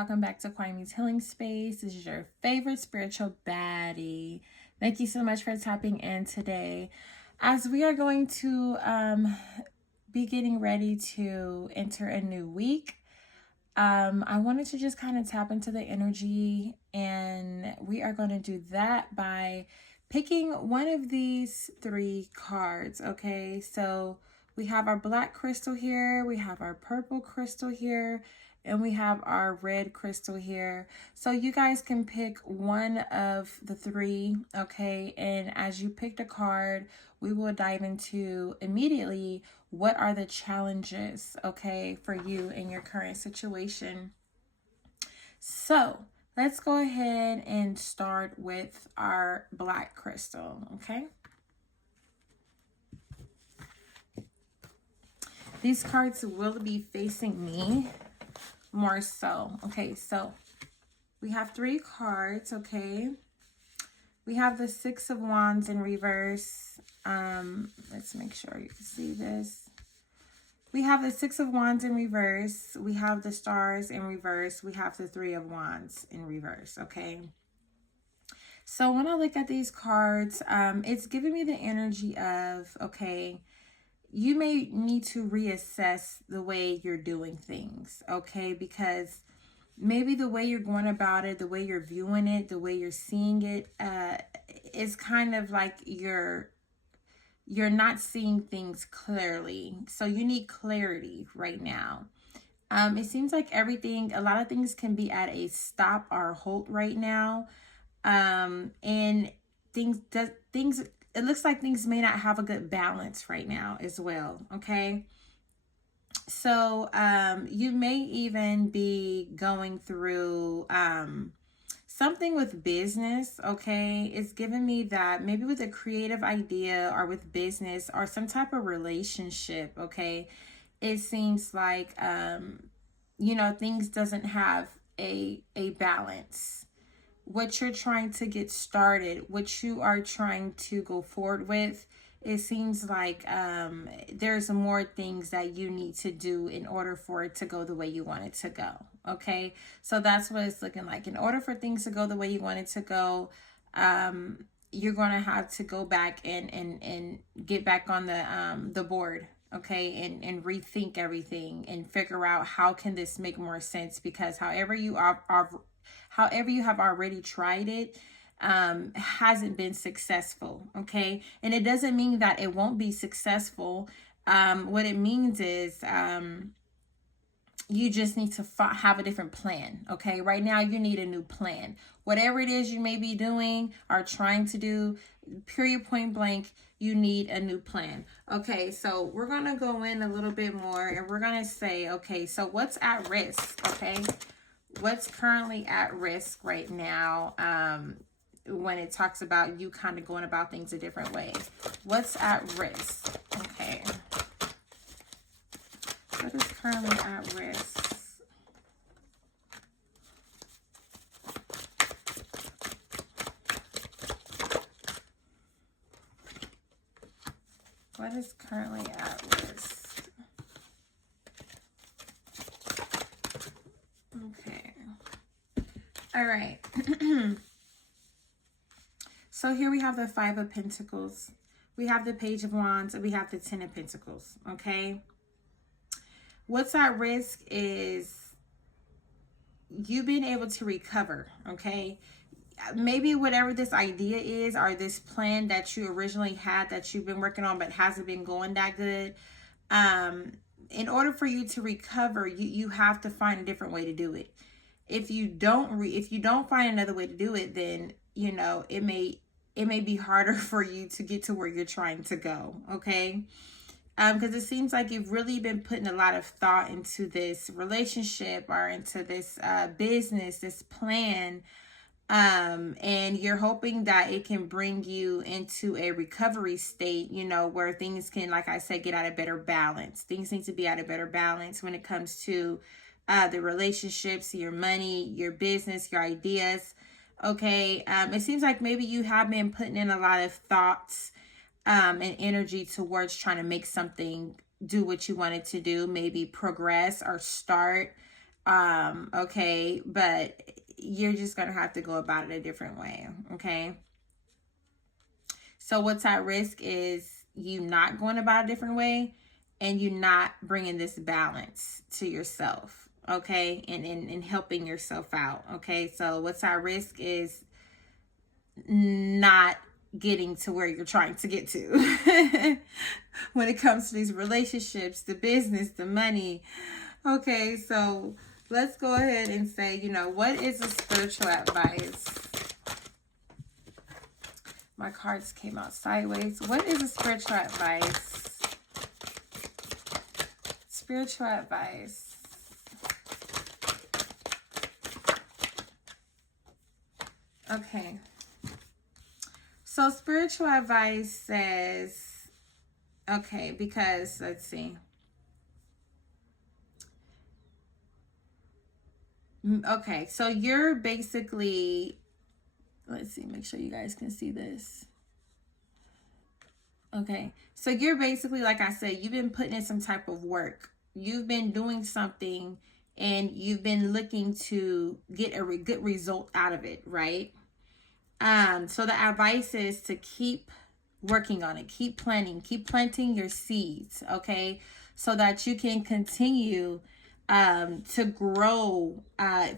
welcome back to Kwaime's Healing Space. This is your favorite spiritual baddie. Thank you so much for tapping in today. As we are going to be getting ready to enter a new week, I wanted to just kind of tap into the energy, and we are going to do that by picking one of these three cards, okay? So we have our black crystal here, we have our purple crystal here, and we have our red crystal here. So you guys can pick one of the three, okay? And as you pick a card, we will dive into immediately what are the challenges, okay, for you in your current situation. So let's go ahead and start with our black crystal, okay? These cards will be facing me more so. Okay, so we have three cards, okay? We have the Six of Wands in reverse. Let's make sure you can see this. We have the Six of Wands in reverse. We have the Stars in reverse. We have the Three of Wands in reverse, okay? So when I look at these cards, it's giving me the energy of, okay, you may need to reassess the way you're doing things, okay? Because maybe the way you're going about it, the way you're viewing it, the way you're seeing it, is kind of like you're not seeing things clearly. So you need clarity right now. It seems like a lot of things can be at a stop or halt right now. And it looks like things may not have a good balance right now as well, okay? So you may even be going through something with business, okay? It's giving me that maybe with a creative idea or with business or some type of relationship, okay? It seems like, things doesn't have a balance. What you're trying to get started, what you are trying to go forward with, it seems like there's more things that you need to do in order for it to go the way you want it to go, okay? So that's what it's looking like. In order for things to go the way you want it to go, you're going to have to go back and get back on the board, okay, and rethink everything and figure out how can this make more sense, because however you have already tried it, hasn't been successful, okay? And it doesn't mean that it won't be successful. What it means is you just need to have a different plan, okay? Right now, you need a new plan. Whatever it is you may be doing or trying to do, period, point blank, you need a new plan. Okay, so we're going to go in a little bit more, and we're going to say, okay, so what's at risk, okay? What's currently at risk right now when it talks about you kind of going about things a different way? What's at risk? Okay. What is currently at risk? What is currently at risk? Okay. All right. So here we have the Five of Pentacles. We have the Page of Wands, and we have the Ten of Pentacles, okay? What's at risk is you being able to recover, okay? Maybe whatever this idea is or this plan that you originally had that you've been working on but hasn't been going that good, in order for you to recover, you have to find a different way to do it. If you don't find another way to do it, then it may be harder for you to get to where you're trying to go, okay? Because it seems like you've really been putting a lot of thought into this relationship or into this business, this plan, and you're hoping that it can bring you into a recovery state, where things can, like I said, get at a better balance. Things need to be at a better balance when it comes to the relationships, your money, your business, your ideas. Okay, it seems like maybe you have been putting in a lot of thoughts and energy towards trying to make something do what you wanted to do, maybe progress or start Okay, but you're just going to have to go about it a different way. Okay. So what's at risk is you not going about a different way, and you not bringing this balance to yourself. Okay. And helping yourself out. Okay. So what's at risk is not getting to where you're trying to get to when it comes to these relationships, the business, the money. Okay, so let's go ahead and say, what is a spiritual advice? My cards came out sideways. What is a spiritual advice? Spiritual advice. Okay. So spiritual advice says, okay, because let's see. Okay, so you're basically, let's see, make sure you guys can see this. Okay, so you're basically, like I said, you've been putting in some type of work. You've been doing something, and you've been looking to get a good result out of it, right? So the advice is to keep working on it, keep planting your seeds, okay? So that you can continue to grow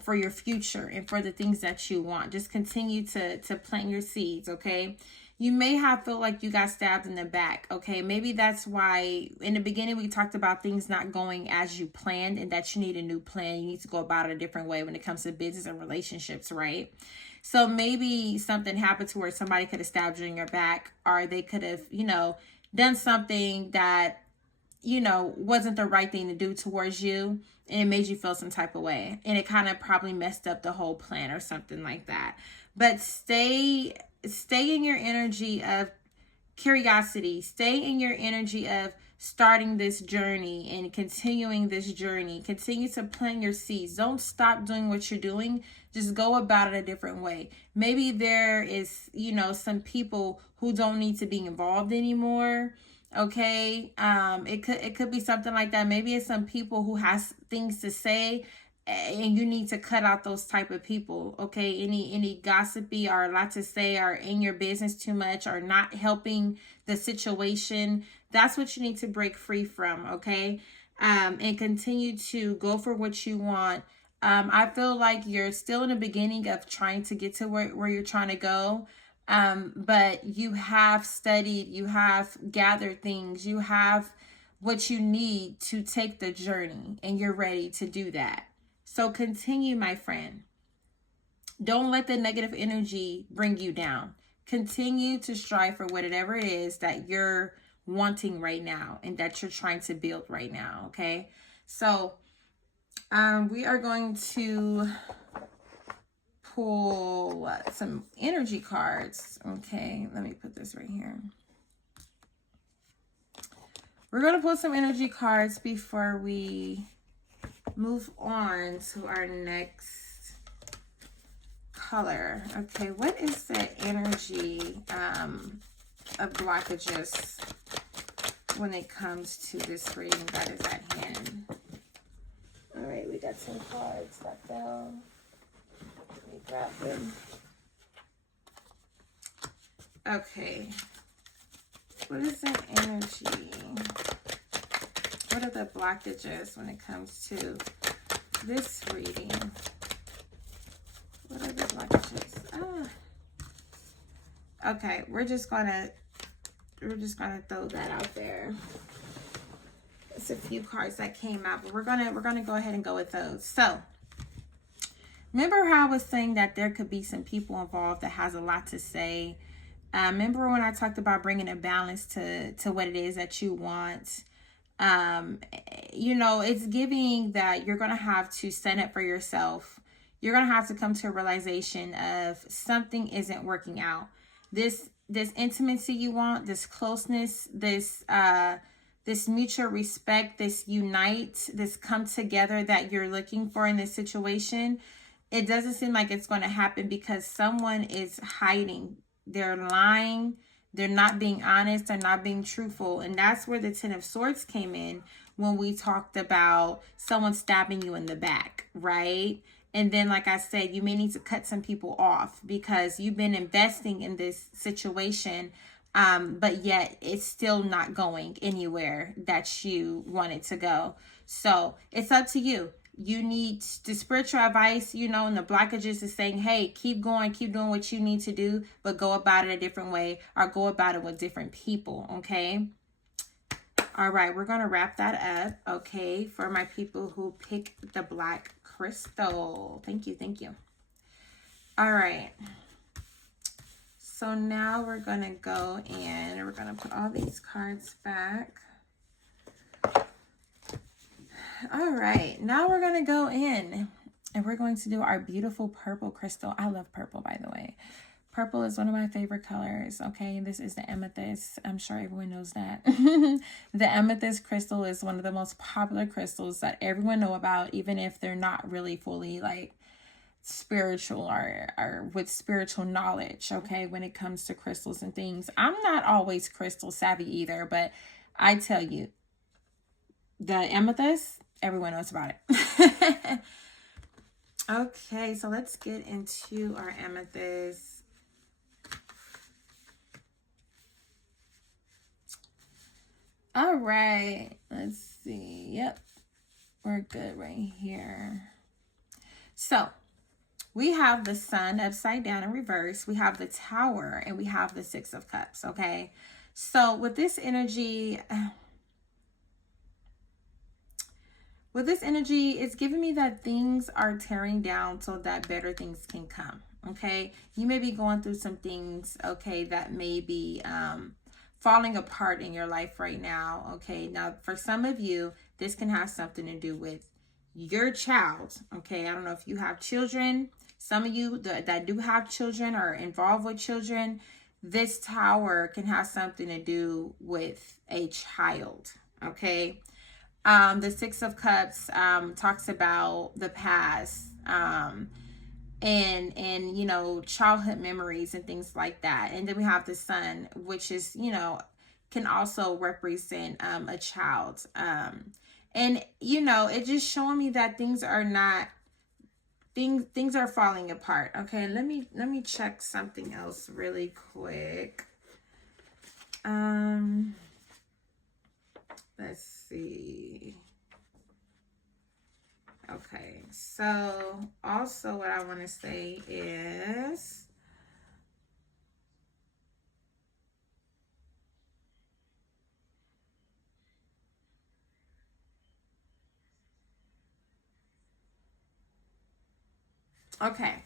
for your future and for the things that you want. Just continue to plant your seeds, okay? You may have felt like you got stabbed in the back, okay? Maybe that's why in the beginning we talked about things not going as you planned, and that you need a new plan. You need to go about it a different way when it comes to business and relationships, right? So maybe something happened to where somebody could have stabbed you in your back, or they could have, done something that, wasn't the right thing to do towards you, and it made you feel some type of way. And it kind of probably messed up the whole plan or something like that. But stay in your energy of curiosity. Stay in your energy of starting this journey and continuing this journey. Continue to plant your seeds. Don't stop doing what you're doing. Just go about it a different way. Maybe there is, some people who don't need to be involved anymore. Okay. It could be something like that. Maybe it's some people who has things to say, and you need to cut out those type of people. Okay, any gossipy or a lot to say, or in your business too much, or not helping the situation. That's what you need to break free from. Okay, and continue to go for what you want. I feel like you're still in the beginning of trying to get to where you're trying to go. But you have studied, you have gathered things, you have what you need to take the journey, and you're ready to do that. So continue, my friend. Don't let the negative energy bring you down. Continue to strive for whatever it is that you're wanting right now and that you're trying to build right now. Okay. So we are going to pull some energy cards. Okay. Let me put this right here. We're going to pull some energy cards before we move on to our next color. Okay, what is the energy of blockages when it comes to this reading that is at hand? All right, we got some cards that fell. Let me grab them. Okay, what is the energy? What are the blockages when it comes to this reading? What are the blockages? Okay, we're just gonna throw that out there. It's a few cards that came out, but we're gonna go ahead and go with those. So remember how I was saying that there could be some people involved that has a lot to say. Remember when I talked about bringing a balance to what it is that you want? It's giving that you're going to have to stand up for yourself. You're going to have to come to a realization of something isn't working out. This intimacy you want, this closeness, this mutual respect, this unite, this come together that you're looking for in this situation, it doesn't seem like it's going to happen because someone is hiding. They're lying. They're not being honest. They're not being truthful. And that's where the Ten of Swords came in. when we talked about someone stabbing you in the back, right? And then, like I said, you may need to cut some people off because you've been investing in this situation, but yet it's still not going anywhere that you want it to go. So it's up to you. You need the spiritual advice, and the blockages is saying, hey, keep going, keep doing what you need to do, but go about it a different way or go about it with different people, okay? All right, we're going to wrap that up, okay, for my people who pick the black crystal. Thank you, thank you. All right. So now we're going to go in and we're going to put all these cards back. All right, now we're going to go in and we're going to do our beautiful purple crystal. I love purple, by the way. Purple is one of my favorite colors, okay? This is the amethyst. I'm sure everyone knows that. The amethyst crystal is one of the most popular crystals that everyone know about, even if they're not really fully like spiritual or with spiritual knowledge, okay, when it comes to crystals and things. I'm not always crystal savvy either, but I tell you, the amethyst, everyone knows about it. Okay, so let's get into our amethyst. All right, let's see. Yep, we're good right here. So we have the sun upside down in reverse. We have the tower and we have the 6 of cups, okay? So with this energy, it's giving me that things are tearing down so that better things can come, okay? You may be going through some things, okay, that may be falling apart in your life right now, okay? Now, for some of you, this can have something to do with your child, okay? I don't know if you have children. Some of you that do have children or involved with children, this tower can have something to do with a child, okay? The 6 of Cups talks about the past and childhood memories and things like that. And then we have the sun, which is, can also represent a child. And it's just showing me that things are not things are falling apart. Okay, let me check something else really quick. Let's see. Okay, so also what I want to say is okay.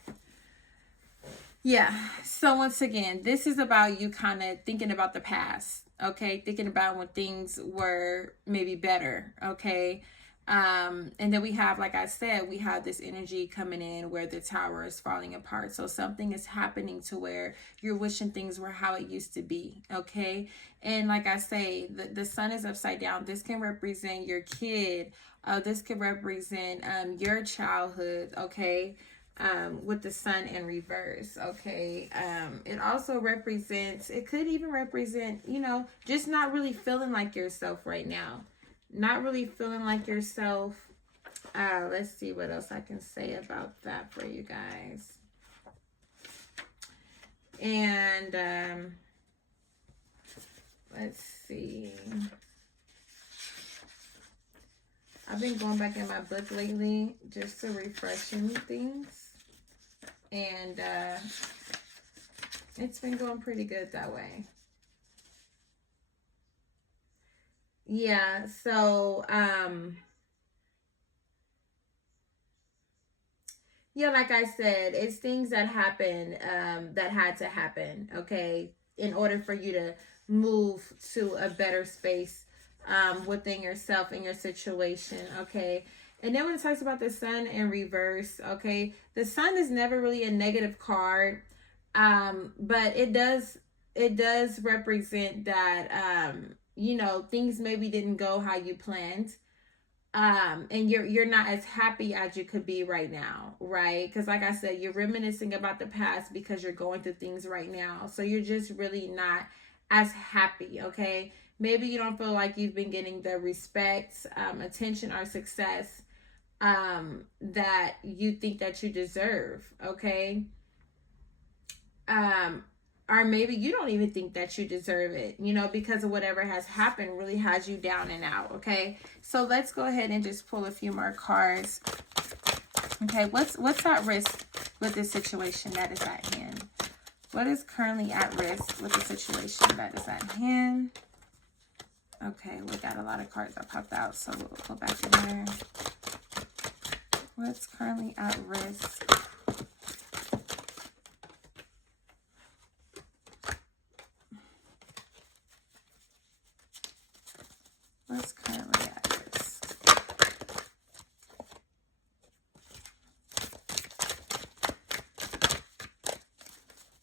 Yeah, so once again, this is about you kind of thinking about the past, okay? Thinking about when things were maybe better, okay? And then we have, like I said, we have this energy coming in where the tower is falling apart. So something is happening to where you're wishing things were how it used to be, okay? And like I say, the sun is upside down. This can represent your kid. This can represent your childhood, okay? With the sun in reverse, okay? It also represents, it could even represent, just not really feeling like yourself right now. Not really feeling like yourself. Let's see what else I can say about that for you guys. And let's see. I've been going back in my book lately just to refreshing things. And it's been going pretty good that way. Yeah, so yeah, like I said, it's things that happen that had to happen, okay, in order for you to move to a better space within yourself and your situation, okay? And then when it talks about the sun in reverse, okay, the sun is never really a negative card, but it does represent that things maybe didn't go how you planned, and you're not as happy as you could be right now, right? Because like I said, you're reminiscing about the past because you're going through things right now, so you're just really not as happy, okay? Maybe you don't feel like you've been getting the respect, attention, or success that you think that you deserve. Okay. Um, or maybe you don't even think that you deserve it, because of whatever has happened really has you down and out. Okay. So let's go ahead and just pull a few more cards. Okay. What's at risk with this situation that is at hand? What is currently at risk with the situation that is at hand? Okay, we got a lot of cards that popped out, so we'll go back in there. What's currently at risk? What's currently at risk?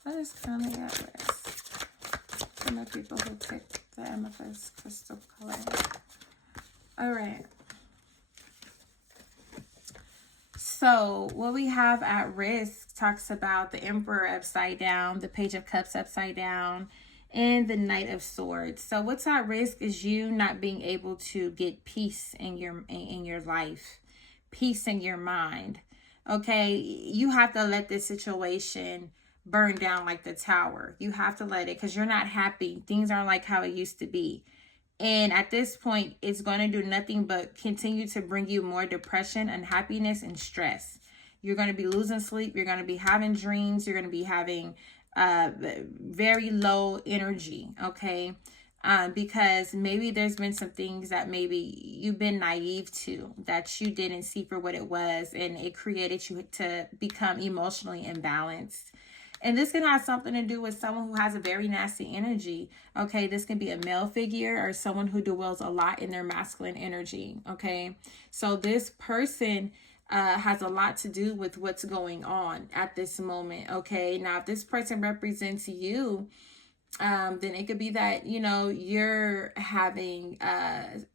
What is currently at risk? From the people who picked the amethyst crystal color. All right. So what we have at risk talks about the Emperor upside down, the Page of Cups upside down, and the Knight of Swords. So what's at risk is you not being able to get peace in your life, peace in your mind. Okay, you have to let this situation burn down like the tower. You have to let it, because you're not happy. Things aren't like how it used to be. And at this point, it's going to do nothing but continue to bring you more depression, unhappiness, and stress. You're going to be losing sleep. You're going to be having dreams. You're going to be having very low energy, okay? Because maybe there's been some things that maybe you've been naive to, that you didn't see for what it was, and it created you to become emotionally imbalanced. And this can have something to do with someone who has a very nasty energy. Okay, this can be a male figure or someone who dwells a lot in their masculine energy. Okay, so this person has a lot to do with what's going on at this moment. Okay, now if this person represents you, then it could be that, you're having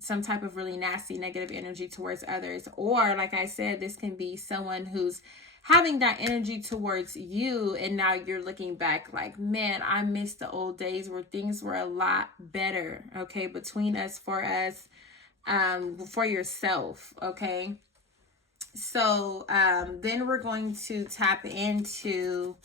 some type of really nasty negative energy towards others. Or like I said, this can be someone who's having that energy towards you, and now you're looking back like, man, I miss the old days where things were a lot better. Okay, between us, for us, for yourself. Okay, so then we're going to tap into,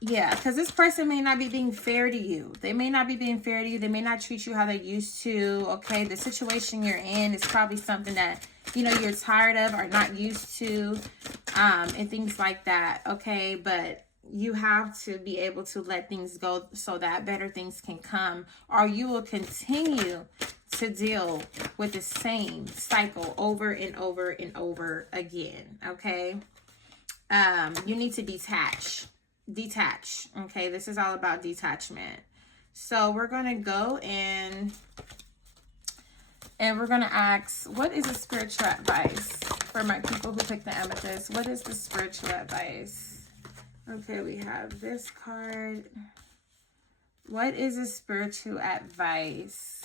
because this person may not be being fair to you. They may not be being fair to you. They may not treat you how they used to. Okay, the situation you're in is probably something that you're tired of or not used to, and things like that. Okay, but you have to be able to let things go so that better things can come, or you will continue to deal with the same cycle over and over and over again. Okay, you need to detach. Okay, this is all about detachment. So we're going to go in and we're going to ask, what is the spiritual advice for my people who pick the amethyst? What is the spiritual advice? Okay, we have this card. What is the spiritual advice?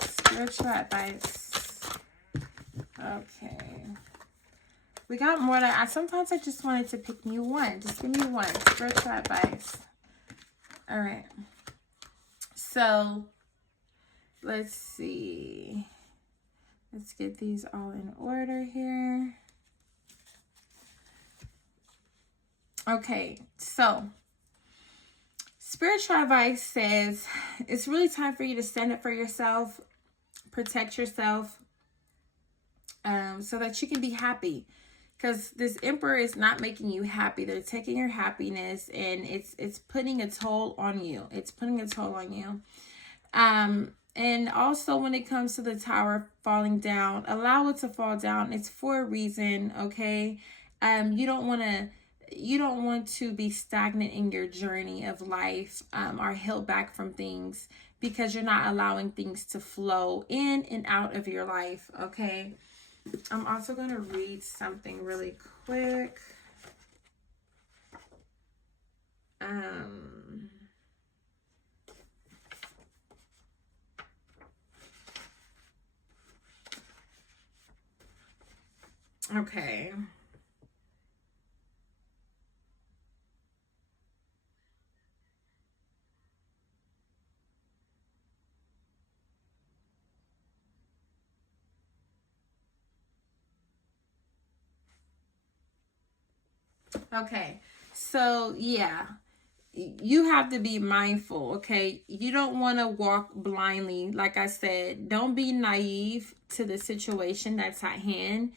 Spiritual advice. Okay. We got more than sometimes I just wanted to pick me one. Just give me one. Spiritual advice. All right. So let's see. Let's get these all in order here. Okay, so spiritual advice says it's really time for you to stand up for yourself, protect yourself, so that you can be happy. Because this emperor is not making you happy. They're taking your happiness, and it's putting a toll on you. It's putting a toll on you. And also when it comes to the tower falling down, allow it to fall down. It's for a reason, okay? You don't want to be stagnant in your journey of life, or held back from things because you're not allowing things to flow in and out of your life, okay? I'm also going to read something really quick. Okay. Okay. So, yeah, you have to be mindful, okay? You don't want to walk blindly. Like I said, don't be naive to the situation that's at hand,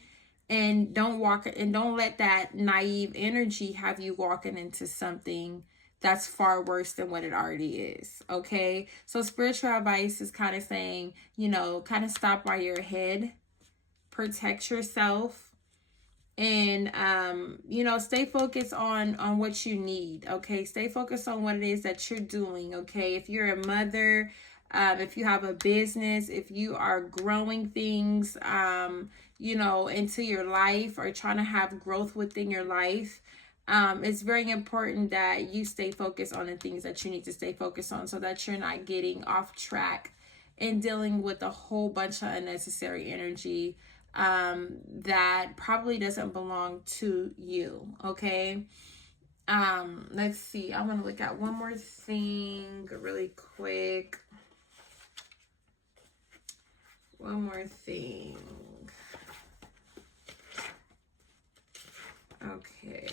and don't let that naive energy have you walking into something that's far worse than what it already is, okay? So spiritual advice is kind of saying, kind of stop while you're ahead, protect yourself, and stay focused on what you need, okay? Stay focused on what it is that you're doing, okay? If you're a mother, if you have a business, if you are growing things into your life, or trying to have growth within your life, it's very important that you stay focused on the things that you need to stay focused on, so that you're not getting off track and dealing with a whole bunch of unnecessary energy that probably doesn't belong to you, okay? Let's see. I want to look at one more thing really quick. One more thing. Okay.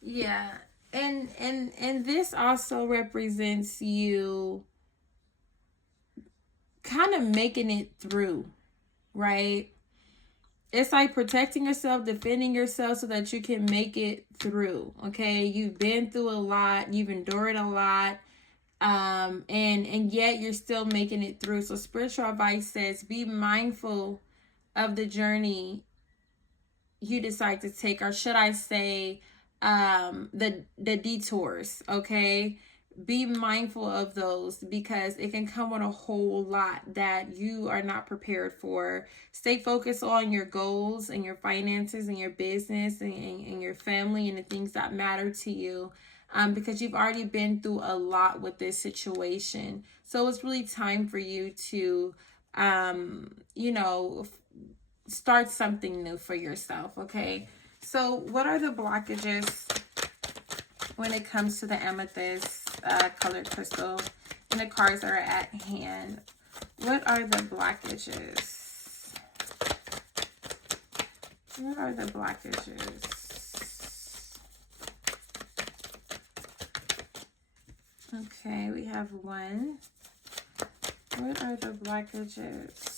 Yeah. And this also represents you kind of making it through, right? It's like protecting yourself, defending yourself so that you can make it through. Okay. You've been through a lot, you've endured a lot. And yet you're still making it through. So spiritual advice says be mindful of the journey you decide to take, or should I say the detours, okay? Be mindful of those, because it can come with a whole lot that you are not prepared for. Stay focused on your goals and your finances and your business and your family and the things that matter to you, because you've already been through a lot with this situation. So it's really time for you to start something new for yourself, okay? So what are the blockages when it comes to the amethyst colored crystal and the cards that are at hand? What are the blockages? What are the blockages? Okay, we have one. What are the blockages?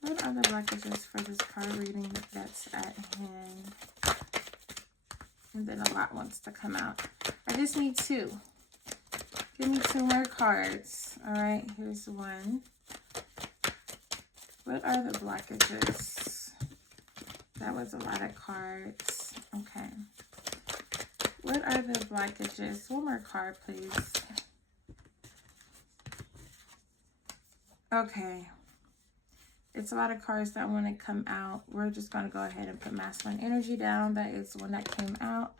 What are the blockages for this card reading that's at hand? And then a lot wants to come out. I just need two. Give me two more cards. All right, here's one. What are the blockages? That was a lot of cards. Okay. What are the blockages? One more card, please. Okay. It's a lot of cards that want to come out. We're just going to go ahead and put masculine energy down. That is one that came out.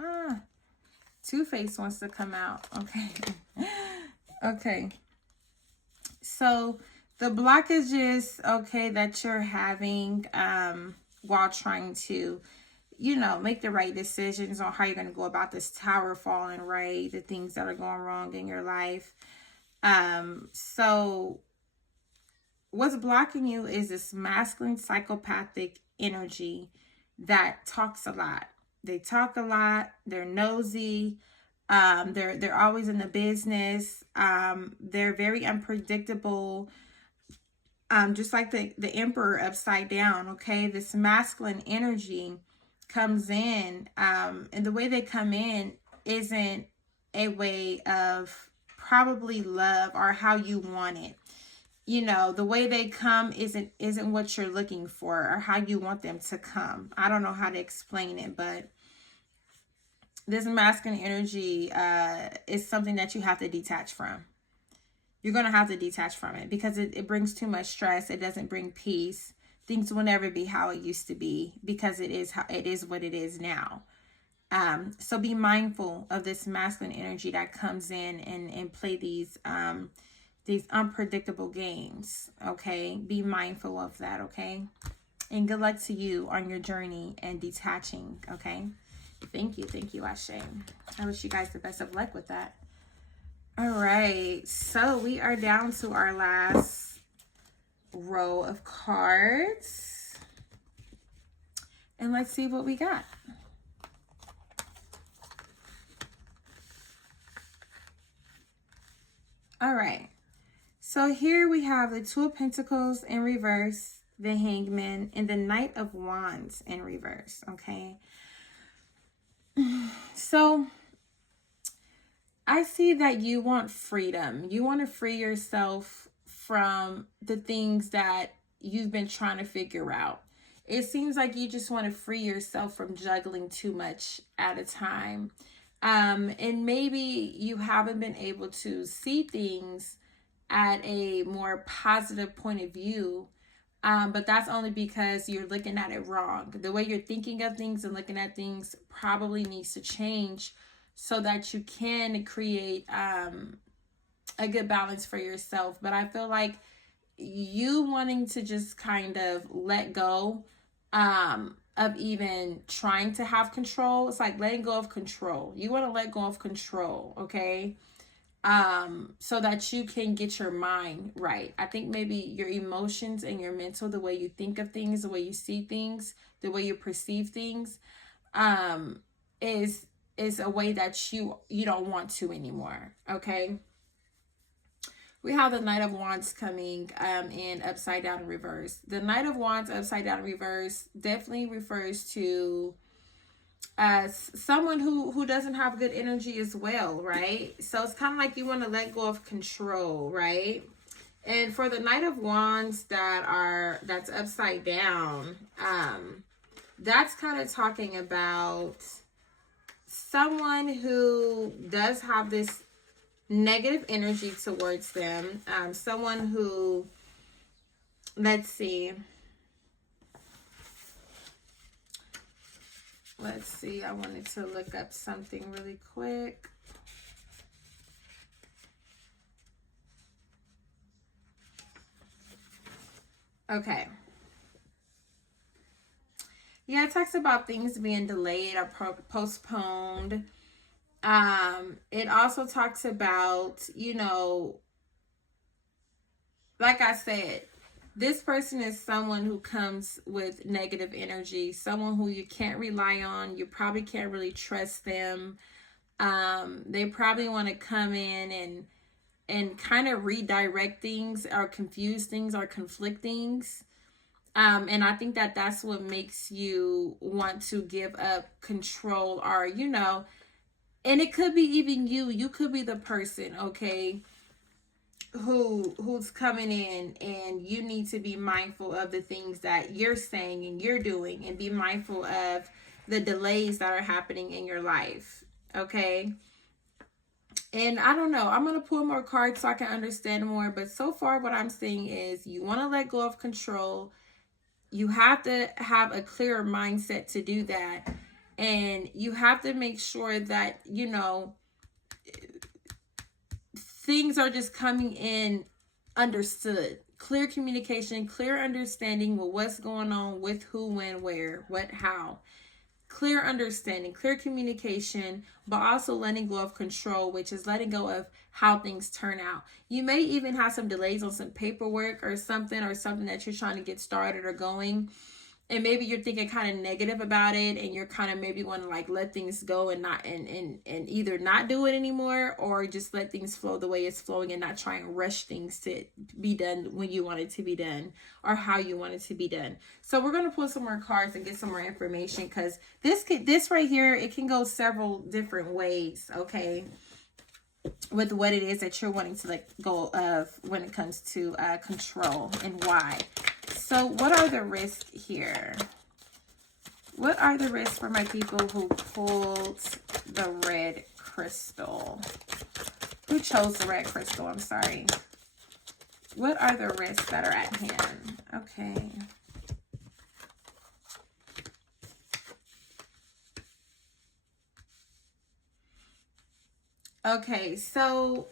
Two-Face wants to come out. Okay. Okay. So the blockages, okay, that you're having while trying to, make the right decisions on how you're going to go about this tower falling, right? The things that are going wrong in your life. So what's blocking you is this masculine psychopathic energy that talks a lot. They talk a lot. They're nosy. They're always in the business. They're very unpredictable. Just like the emperor upside down. Okay, this masculine energy comes in, and the way they come in isn't a way of probably love or how you want it. The way they come isn't what you're looking for or how you want them to come. I don't know how to explain it, but this masculine energy is something that you have to detach from. You're going to have to detach from it because it brings too much stress. It doesn't bring peace. Things will never be how it used to be because it is what it is now. So be mindful of this masculine energy that comes in and play these these unpredictable gains, okay? Be mindful of that, okay? And good luck to you on your journey and detaching, okay? Thank you, Ashe. I wish you guys the best of luck with that. All right, so we are down to our last row of cards. And let's see what we got. All right, so here we have the Two of Pentacles in reverse, the Hangman, and the Knight of Wands in reverse, okay? So I see that you want freedom. You want to free yourself from the things that you've been trying to figure out. It seems like you just want to free yourself from juggling too much at a time. And maybe you haven't been able to see things at a more positive point of view. But that's only because you're looking at it wrong. The way you're thinking of things and looking at things probably needs to change so that you can create a good balance for yourself. But I feel like you wanting to just kind of let go of even trying to have control. It's like letting go of control. You want to let go of control, okay? So that you can get your mind right. I think maybe your emotions and your mental, the way you think of things, the way you see things, the way you perceive things, is a way that you don't want to anymore, okay? We have the Knight of Wands coming in upside down in reverse. The Knight of Wands upside down in reverse definitely refers to someone who doesn't have good energy as well, right? So it's kind of like you want to let go of control, right? And for the Knight of Wands that's upside down, that's kind of talking about someone who does have this negative energy towards them. Someone who, let's see, I wanted to look up something really quick. Okay. Yeah, it talks about things being delayed or postponed. It also talks about, like I said, this person is someone who comes with negative energy, someone who you can't rely on. You probably can't really trust them. They probably want to come in and kind of redirect things or confuse things or conflict things. And I think that that's what makes you want to give up control or, and it could be even you could be the person, okay, who's coming in, and you need to be mindful of the things that you're saying and you're doing, and be mindful of the delays that are happening in your life, okay? And I don't know, I'm going to pull more cards so I can understand more, but so far what I'm saying is you want to let go of control. You have to have a clearer mindset to do that. And you have to make sure that, things are just coming in understood. Clear communication, clear understanding with what's going on, with who, when, where, what, how. Clear understanding, clear communication, but also letting go of control, which is letting go of how things turn out. You may even have some delays on some paperwork or something that you're trying to get started or going. And maybe you're thinking kind of negative about it, and you're kind of maybe want to like let things go and not and either not do it anymore, or just let things flow the way it's flowing and not try and rush things to be done when you want it to be done or how you want it to be done. So we're going to pull some more cards and get some more information, because this right here, it can go several different ways, okay, with what it is that you're wanting to let go of when it comes to control and why. So what are the risks here? What are the risks for my people who pulled the red crystal? Who chose the red crystal? I'm sorry. What are the risks that are at hand? Okay. Okay, so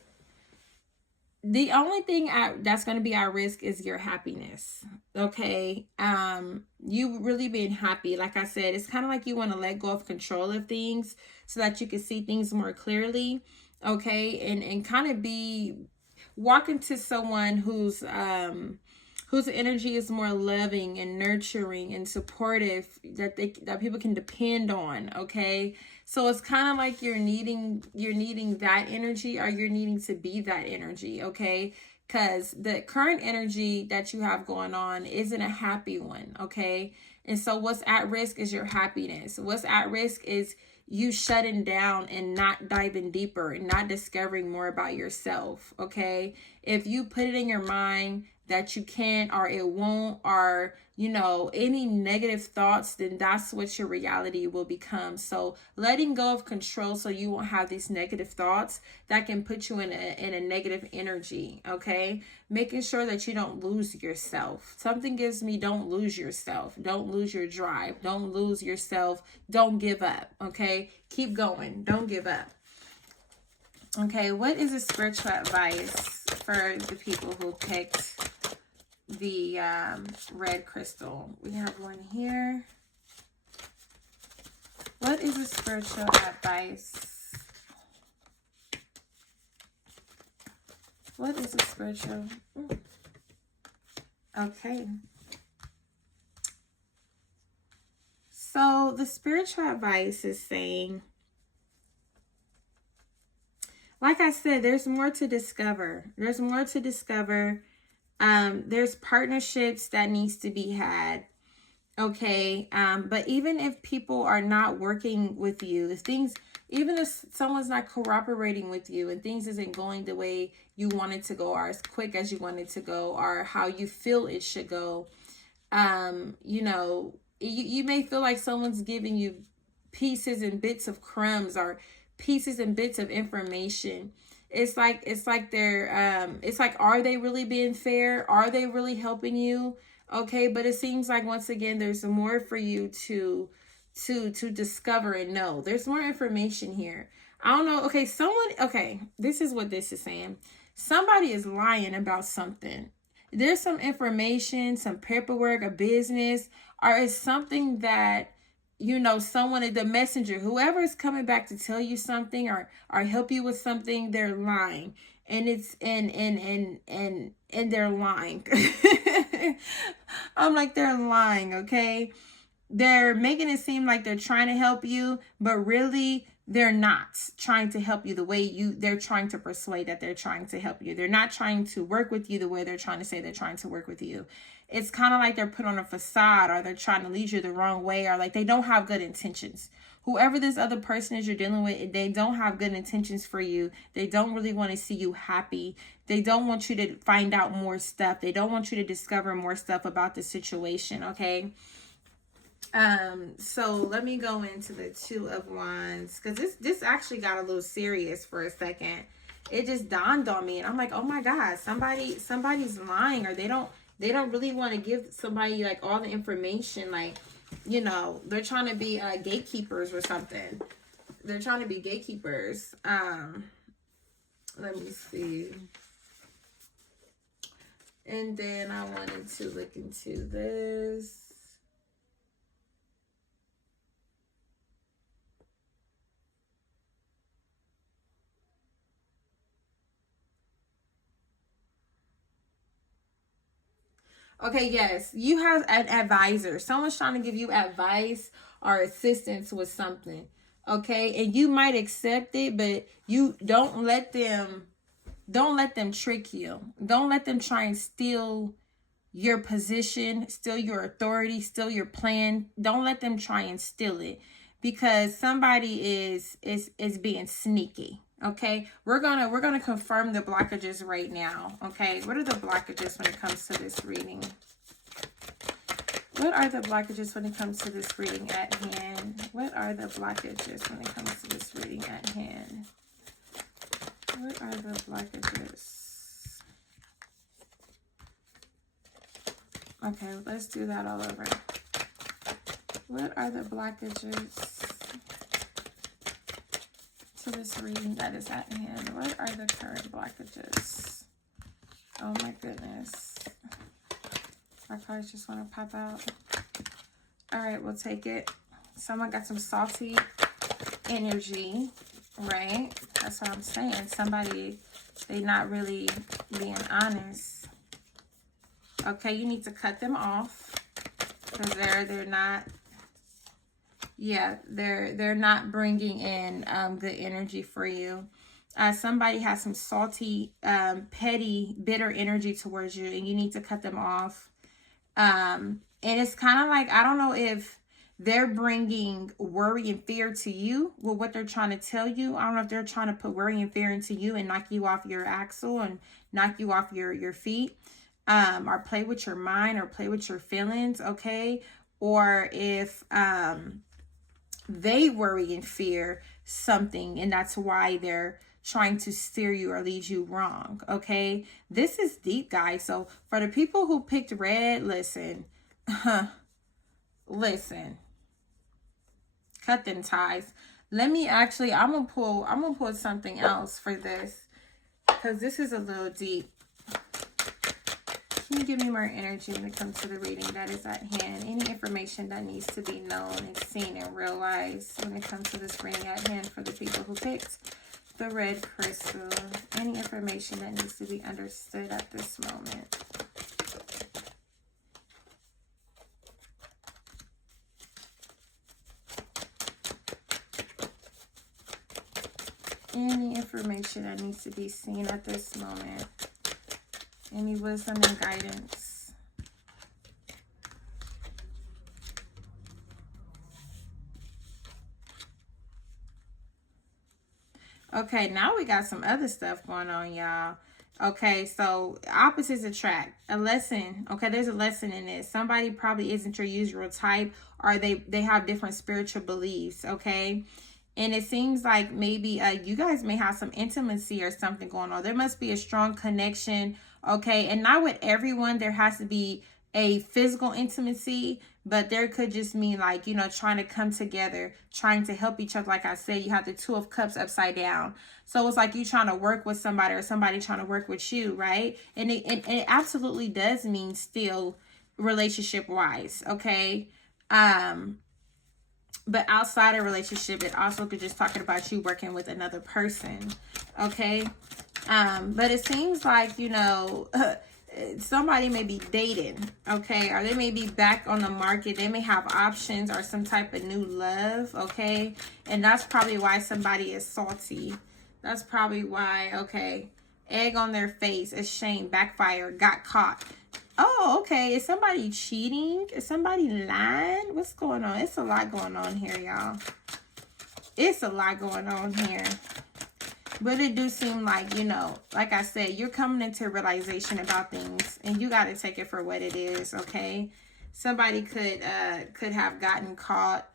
The only thing that's going to be at risk is your happiness. Okay. You really being happy. Like I said, it's kind of like you want to let go of control of things so that you can see things more clearly. Okay. And kind of be walking to someone whose energy is more loving and nurturing and supportive, that people can depend on. Okay. So it's kind of like you're needing that energy, or you're needing to be that energy. Okay. Because the current energy that you have going on isn't a happy one. Okay. And so what's at risk is your happiness. What's at risk is you shutting down and not diving deeper and not discovering more about yourself. Okay. If you put it in your mind that you can't, or it won't, or any negative thoughts, then that's what your reality will become. So letting go of control so you won't have these negative thoughts that can put you in a negative energy. Okay. Making sure that you don't lose yourself. Something gives me, don't lose yourself. Don't lose your drive. Don't lose yourself. Don't give up. Okay. Keep going. Don't give up. Okay. What is a spiritual advice for the people who picked the red crystal? We have one here. What is a spiritual advice? What is a spiritual? Okay. So the spiritual advice is saying, like I said, there's more to discover. There's more to discover. There's partnerships that needs to be had. Okay. But even if people are not working with you, even if someone's not cooperating with you and things isn't going the way you want it to go, or as quick as you want it to go, or how you feel it should go, you may feel like someone's giving you pieces and bits of crumbs, or pieces and bits of information. It's like they're it's like, are they really being fair? Are they really helping you? Okay. But it seems like, once again, there's more for you to discover and know. There's more information here. I don't know. Okay, this is what this is saying. Somebody is lying about something. There's some information, some paperwork, a business, or it's something that someone, the messenger, whoever is coming back to tell you something, or help you with something, they're lying. And it's and they're lying. I'm like, they're lying. Okay. They're making it seem like they're trying to help you, but really they're not trying to help you the way they're trying to persuade that they're trying to help you. They're not trying to work with you the way they're trying to say they're trying to work with you. It's kind of like they're put on a facade, or they're trying to lead you the wrong way, or like they don't have good intentions. Whoever this other person is you're dealing with, they don't have good intentions for you. They don't really want to see you happy. They don't want you to find out more stuff. They don't want you to discover more stuff about the situation. Okay. So let me go into the Two of Wands, because this actually got a little serious for a second. It just dawned on me, and I'm like, oh my God, somebody's lying, or they don't really want to give somebody like all the information. Like, they're trying to be gatekeepers or something. They're trying to be gatekeepers. Let me see. And then I wanted to look into this. Okay, yes, you have an advisor. Someone's trying to give you advice or assistance with something. Okay, and you might accept it, but you don't let them trick you. Don't let them try and steal your position, steal your authority, steal your plan. Don't let them try and steal it, because somebody is being sneaky. Okay, we're gonna confirm the blockages right now. Okay, what are the blockages when it comes to this reading? What are the blockages when it comes to this reading at hand? What are the blockages when it comes to this reading at hand? What are the blockages? Okay, let's do that all over. What are the blockages to this reading that is at hand? What are the current blockages? Oh my goodness. My cards just want to pop out. All right, we'll take it. Someone got some salty energy, right? That's what I'm saying. Somebody, they not really being honest. Okay, you need to cut them off because they're not. Yeah, they're not bringing in good energy for you. Somebody has some salty, petty, bitter energy towards you, and you need to cut them off. And it's kind of like, I don't know if they're bringing worry and fear to you with what they're trying to tell you. I don't know if they're trying to put worry and fear into you and knock you off your axle and knock you off your feet, or play with your mind or play with your feelings, okay? Or if they worry and fear something, and that's why they're trying to steer you or lead you wrong, okay? This is deep, guys. So for the people who picked red, listen, listen, cut them ties. Let me actually, I'm gonna pull something else for this, because this is a little deep. Can you give me more energy when it comes to the reading that is at hand? Any information that needs to be known and seen and realized when it comes to this reading at hand for the people who picked the red crystal? Any information that needs to be understood at this moment? Any information that needs to be seen at this moment? Any wisdom and guidance? Okay, now we got some other stuff going on, y'all. Okay, so opposites attract. A lesson. Okay, there's a lesson in this. Somebody probably isn't your usual type, or they have different spiritual beliefs, okay? And it seems like maybe you guys may have some intimacy or something going on. There must be a strong connection, okay? And not with everyone there has to be a physical intimacy, but there could just mean like, you know, trying to come together, trying to help each other. Like I said, you have the Two of Cups upside down. So it's like you trying to work with somebody or somebody trying to work with you, right? And it absolutely does mean still relationship-wise, okay? But outside a relationship, it also could just talking about you working with another person, okay? But it seems like, you know, somebody may be dating, okay? Or they may be back on the market. They may have options or some type of new love, okay? And that's probably why somebody is salty. That's probably why, okay? Egg on their face, ashamed, backfire, got caught. Oh, okay. Is somebody cheating? Is somebody lying? What's going on? It's a lot going on here, y'all. It's a lot going on here. But it do seem like, you know, like I said, you're coming into realization about things, and you got to take it for what it is, okay? Somebody could have gotten caught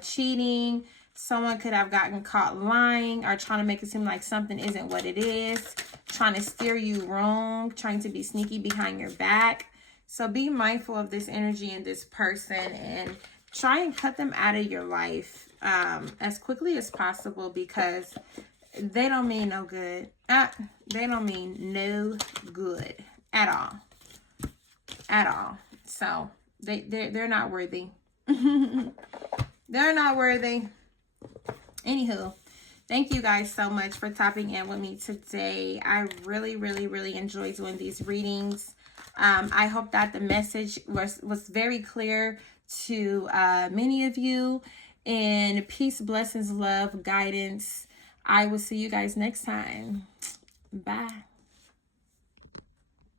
cheating. Someone could have gotten caught lying or trying to make it seem like something isn't what it is, trying to steer you wrong, trying to be sneaky behind your back. So be mindful of this energy and this person, and try and cut them out of your life as quickly as possible, because they don't mean no good. They don't mean no good at all. At all. So they're not worthy. They're not worthy. Anywho, thank you guys so much for tapping in with me today. I really, really, really enjoy doing these readings. I hope that the message was very clear to many of you. And peace, blessings, love, guidance. I will see you guys next time. Bye.